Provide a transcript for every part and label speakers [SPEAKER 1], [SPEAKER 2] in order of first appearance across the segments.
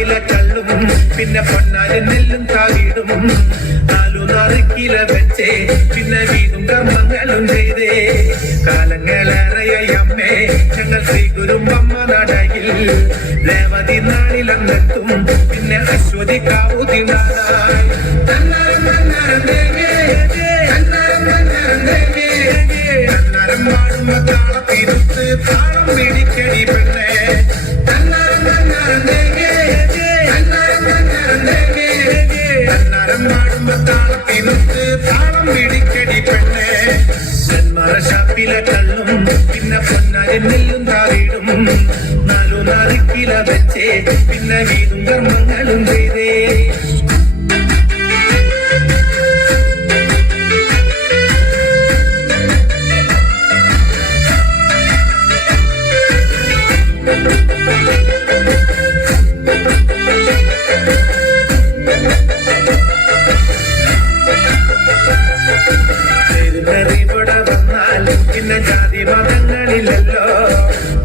[SPEAKER 1] ഷാപ്പിലെ കള്ളും പിന്നെ പൊന്നാൽ നെല്ലും താവിടും നാലു നറുക്കില വെച്ചേ പിന്നെ വീടും കർമ്മങ്ങളും ചെയ്തേ. അമ്മേ ഞങ്ങൾ ശ്രീ ഗുരുമ്പമ്മ നടയിൽ രേവതി നാളിലെന്നെത്തും പിന്നെ അശ്വതി കാവുതി നാടായി. തന്നാരം തന്നാരം ദേവേ തന്നാരം തന്നാരം ദേവേ തന്നാരം പാടുമ്പോ താളത്തിരുത്ത് താളം പിടിക്കടി പെണ്ണേ. ഷാപ്പിലെ കള്ളും പിന്നെ പൊന്നാരി നെല്ലും താറിടും. നാലു നാറിക്കില വെച്ചേ പിന്നെ വീതും കർമ്മങ്ങളും ചെയ്തേ. പിന്നെ മതങ്ങളില്ലല്ലോ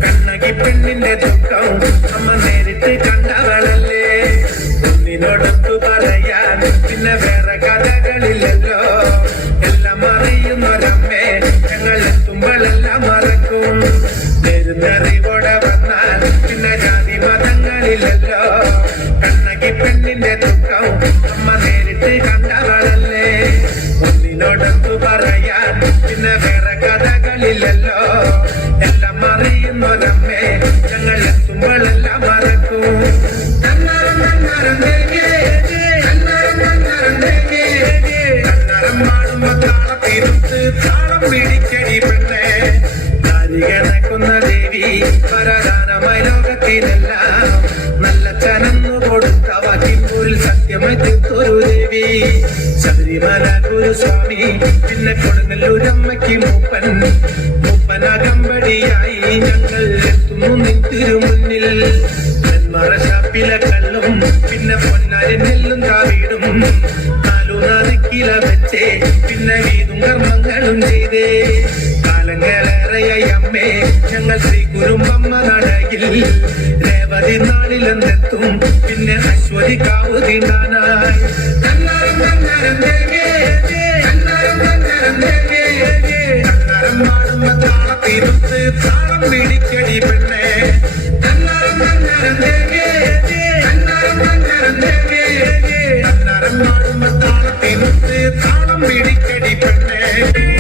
[SPEAKER 1] കണ്ണകി പെണ്ണിന്റെ ദുഃഖം അമ്മ നേരിട്ട് കണ്ടവളല്ലേ. ഒന്നിനോടൊത്തു പറയാൻ പിന്നെ വേറെ കഥകളില്ലല്ലോ. എല്ലാം അറിയുന്നൊരമ്മേ ഞങ്ങൾ എത്തുമ്പോഴെല്ലാം മറക്കും. പെരുന്നറിവിടെ വന്നാൽ പിന്നെ ജാതി മതങ്ങളില്ലല്ലോ. കണ്ണകി പെണ്ണിന്റെ ദുഃഖം അമ്മ നേരിട്ട് കണ്ടവളല്ലേ കഥകളില്ലല്ലോ എല്ലാം അറിയുന്നൊരമ്മേ ഞങ്ങൾ എത്തുമ്പോഴെല്ലാം മറക്കും താളം നാരികണക്കുന്ന ദേവി ലോകത്തിനെല്ലാം. നല്ല ചനന്നു കൊടുത്ത വാക്കിമ്പൂരിൽ സത്യമായി തീർത്തൊരു ദേവി ശബരിമല ഗുരുസ്വാമി പിന്നെ കൊടുങ്ങല്ലൂരമ്മയ്ക്ക് മൂപ്പൻ. മൂപ്പനാകമ്പടിയായി ഞങ്ങൾ എത്തുന്നു നിൻ തിരുമുന്നിൽ. നെന്മറ ഷാപ്പിലെ കള്ളും പിന്നെ പൊന്നാരി നെല്ലും താവിടും നാലു നാല് കില വെച്ചേ പിന്നെ വീതും കർമ്മങ്ങളും ചെയ്തേ. കാലങ്ങളേറെയമ്മേ ഞങ്ങൾ ശ്രീ കുരുമ്പമ്മ നടയിൽ രേവതി നാളിലെന്നെത്തും. പിന്നെ അശ്വതി കാവ് തിന്നാനായി തന്നരം തന്നരം ദേവേ തന്നരം തന്നരം ദേവേ തന്നരം പാടുന്ന താളത്തിരുത്ത് താളം പിടിക്കടി പെണ്ണേ. തന്നരം തന്നരം ദേവേ തന്നരം